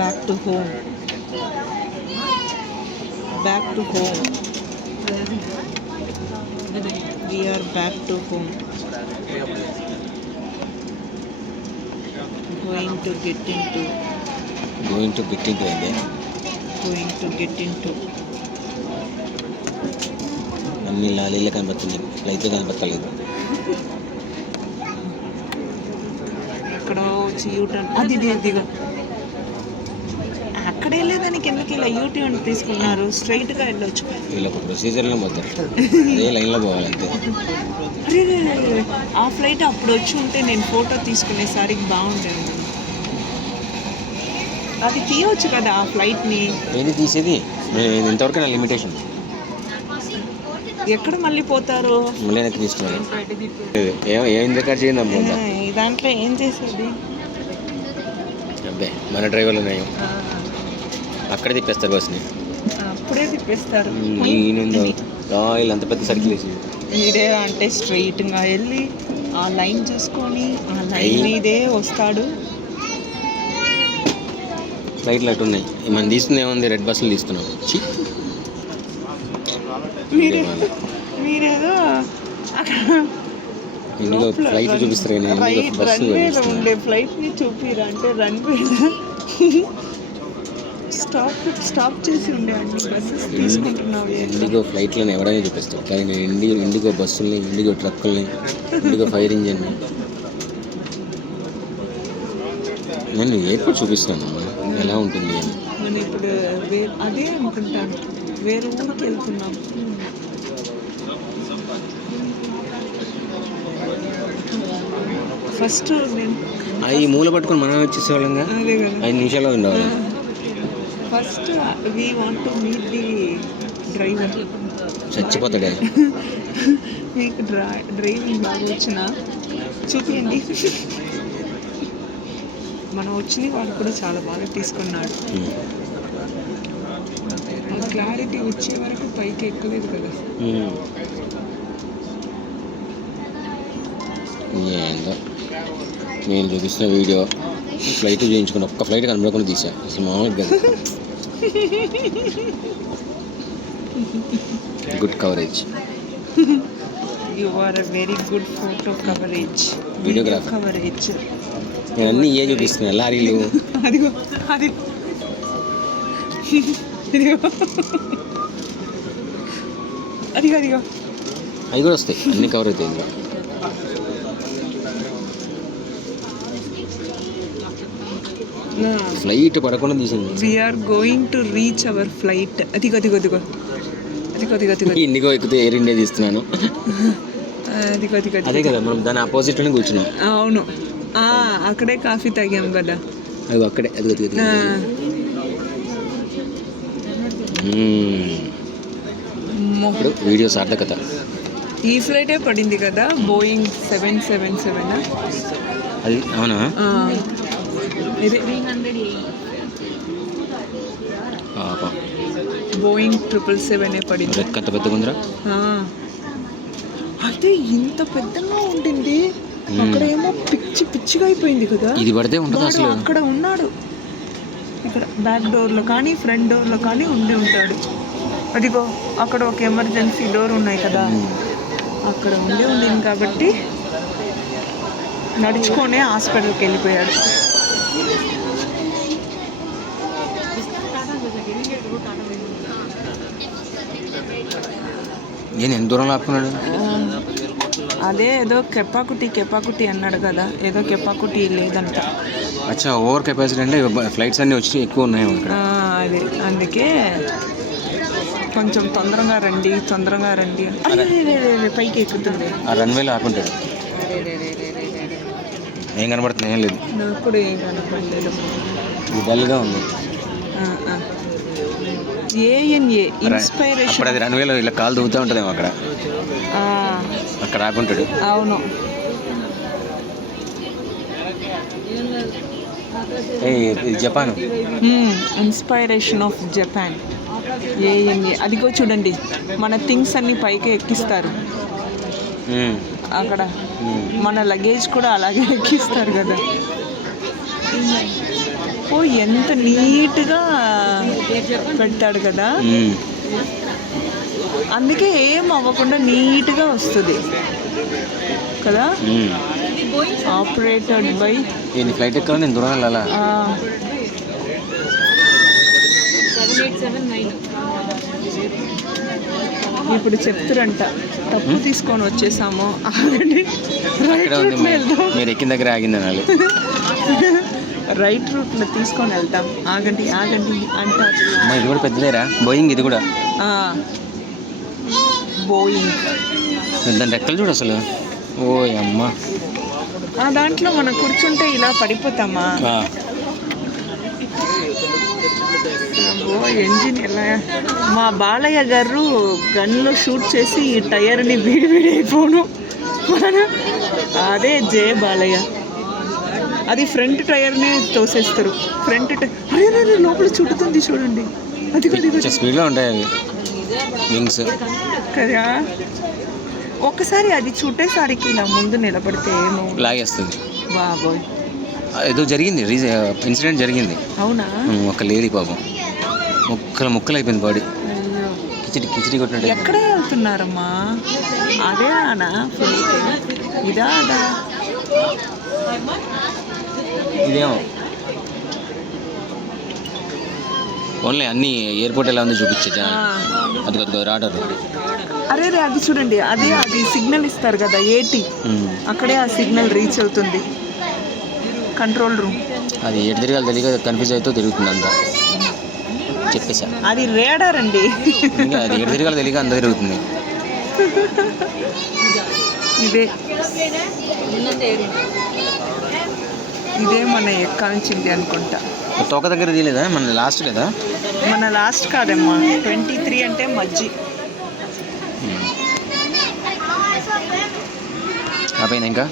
Back to home. Back to home. We are back to home. Going to get into. అన్ని లారీలే కనబడుతున్నాయి, flight కనబడతలేదు. ఎక్కడో వచ్చి U turn అది దిగా అక్కడ వెళ్ళేదానికి ఎందుకు ఇలా యూటర్న్ తీసుకున్నారు? స్ట్రైట్గా వెళ్ళొచ్చు. వీళ్ళొక ప్రొసీజర్లో మొత్తం అదే లైన్లో పోవాలంతే. అరే ఆ ఫ్లైట్ అప్పుడు వచ్చి ఉంటే నేను ఫోటో తీసుకునేసరికి బాగుండేది. అది తీయవచ్చు కదా ఆ ఫ్లైట్ని. ఏది తీసేది? ఇంతవరకు నా లిమిటేషన్. ఎక్కడ మళ్ళీ పోతారు? మళ్ళీ వెనక్కి తీస్తున్నాను. ఏం రికార్డ్ చేయండి అమ్మ. దాంట్లో ఏం చేసేది? అబ్బే మన డ్రైవర్లు ఉన్నాయి, అక్కడే తిప్పేస్తారు బస్ని. అప్పుడే తిప్పేస్తారు. వీళ్ళు అంత పెద్ద సర్కిల్ వేసి మీరే అంటే స్ట్రైట్గా వెళ్ళి ఆ లైన్ చూసుకొని ఆ లైన్ మీదే వస్తాడు. ఫ్లైట్లు అటు ఉన్నాయి, మనం తీసుకుంది ఏముంది, రెడ్ బస్సులు తీస్తున్నాం. మీరేదో ఇండిగో ఫ్లైట్ చూపిస్తారు కానీ రన్వేలో ఉండే ఫ్లైట్ని చూపిరా అంటే రన్వేలో స్టాప్ చేసి ఉండే అన్ని బస్సెస్ తీసుకుంటున్నావు. ఇండిగో ఫ్లైట్లను ఎవరైనా చూపిస్తావు, కానీ నేను ఇండిగో బస్సుల్ని, ఇండిగో ట్రక్కుల్ని, ఇండిగో ఫైర్ ఇంజిన్ని నేను ఎయిర్పోర్ట్ చూపిస్తాను ఎలా ఉంటుంది అని. మనం ఇప్పుడు అదే అనుకుంటాను, వేరే ఊరికి వెళ్తున్నాం. ఫస్ట్ నేను ఈ మూల పట్టుకొని మనం వచ్చేసేవాళ్ళంగా. 5 నిమిషాల్లో ఉండేవాళ్ళం. First we want to meet the driver. చచ్చిపోతాడే. మీకు డ్రైవింగ్ బాగా వచ్చినా చూపించండి. మనం వచ్చింది వాడు కూడా చాలా బాగా తీసుకున్నాడు. క్లారిటీ వచ్చే వరకు పైకి ఎక్కలేదు కదా. ఏందో నేను చూపిస్తున్న వీడియో ఫ్లైట్ చేయించుకుని ఒక్క ఫ్లైట్ కనబడకుండా తీసా. అసలు మామూలుగా కదా. Good coverage. You are a very good photo coverage, videographer coverage. నేను అన్నీ చూపిస్తున్నా. లారీలు అదిగో అవి కూడా వస్తాయి, అన్ని కవర్ అవుతాయి. ఫ్లైట్ పడకుండా తీసింది. We are going to reach our flight. అదిగో ఇండిగో ఎక్కితే ఎయిర్ ఇండియా తీస్తున్నాను. అదే కదా మనం దాని ఆపోజిట్లోనే కూర్చున్నాం. అవును, అక్కడే కాఫీ తాగాం కదా. అది అక్కడే. ఇప్పుడు వీడియో సార్థకత. ఈ ఫ్లైటే పడింది కదా, బోయింగ్ 777. అది అవునా? బోయింగ్ 777 పడింది. అంత పెద్దగా ఉందిరా. అయితే ఇంత పెద్దగా ఉంటుంది, అక్కడ ఏమో పిచ్చిగా అయిపోయింది కదా. ఇది పడితే ఉంటుంది అసలు. అక్కడ ఉన్నాడు, ఇక్కడ బ్యాక్ డోర్లో కానీ ఫ్రంట్ డోర్లో కానీ ఉండి ఉంటాడు. అదిగో అక్కడ ఒక ఎమర్జెన్సీ డోర్ ఉన్నాయి కదా, అక్కడ ఉండింది కాబట్టి నడుచుకొనే హాస్పిటల్కి వెళ్ళిపోయాడు. నేను ఎంత దూరంలో ఆపుకున్నాడు? అదే ఏదో కెపాకుటి అన్నాడు కదా, ఏదో కెపాకుటి లేదంట. అచ్చా, ఓవర్ కెపాసిటీ అంటే ఫ్లైట్స్ అన్నీ వచ్చి ఎక్కువ ఉన్నాయి ఇక్కడ. అదే అందుకే కొంచెం తొందరగా రండి పైకి ఎక్కుతుంది. ఆ రన్వేలో ఆపుకుంటాడు. ఏం కనబడుతుంది? ఏం లేదు, నాకు కూడా ఏం కనపడలేదు. డల్గా ఉంది. ANA inspiration. అది రన్వేలో ఇలా కాలు దూగుతూ ఉంటుందేమో అక్కడ ఆకుంటాడు. అవును, Japan inspiration of Japan. ANA అదిగో చూడండి, మన థింగ్స్ అన్ని పైకి ఎక్కిస్తారు అక్కడ. మన లగేజ్ కూడా అలాగే ఎక్కిస్తారు కదా. ఓ ఎంత నీట్గా పెడతాడు కదా, అందుకే ఏం అవ్వకుండా నీట్గా వస్తుంది కదా. ఆపరేటెడ్ బై నేను ఫ్లైట్ ఎక్కాలి, నేను దూరం వెళ్ళాలా. ఇప్పుడు చెప్తురంట తప్పు తీసుకొని వచ్చేసాము, ఆగండి రైట్ అక్కడే ఉంది, రూట్లో వెళ్దాం, మీరు ఎక్కిన దగ్గర ఆగింది అనాలి. రైట్ రూట్లో తీసుకొని వెళ్తాం, ఆగండి ఆగండి అంటారు. అమ్మా ఇది కూడా పెద్దదేరా, బోయింగ్ ఇది కూడా. బోయింగ్ దాని రెక్కలు చూడు అసలు. ఓ అమ్మ, ఆ దాంట్లో మనం కూర్చుంటే ఇలా పడిపోతామా. ఓ ఎంజిన్ ఎలా, మా బాలయ్య గారు గన్లో షూట్ చేసి ఈ టైర్ని విడి అయిపోను. అదే జే బాలయ్య, అది ఫ్రంట్ టైర్నే తోసేస్తారు. ఫ్రంట్ టైర్ లోపల చుట్టుతుంది చూడండి, అది స్పీడ్లో ఉంటాయి అవి వింగ్స్ కదా. ఒక్కసారి అది చుట్టేసరికి ఇలా ముందు నిలబడితే ఏమో లాగేస్తుంది. బాబోయ్, ఏదో జరిగింది, ఇన్సిడెంట్ జరిగింది. అవునా, ఒక లేడీ పాపం ముక్కలు అయిపోయింది బాడీ, కిచిడి కొట్టినట్టు. ఎక్కడ వెళ్తున్నారమ్మా, అదే అనా ఇదా అదా ఇదేమో ఓన్లీ అన్ని ఎయిర్పోర్ట్ ఎలా ఉందో చూపించే అది రాడర్. అరే అది చూడండి, అదే అది సిగ్నల్ ఇస్తారు కదా 80, అక్కడే ఆ సిగ్నల్ రీచ్ అవుతుంది కంట్రోల్ రూమ్. అది ఎటు తిరగాలి తెలియక కన్ఫ్యూజ్ అవుతూ తిరుగుతుంది అంతా, చెప్పేసా. అది రేడార్ అండి, అది ఎటు తిరగాలి తెలియక అంత తిరుగుతుంది. ఇదే మన ఎక్కాల్సింది అనుకుంటా. తోక దగ్గర తీయలేదా, మన లాస్ట్ కదా. మన లాస్ట్ కాదమ్మా, 23 అంటే మజ్జి. ఆ పైన ఇంకా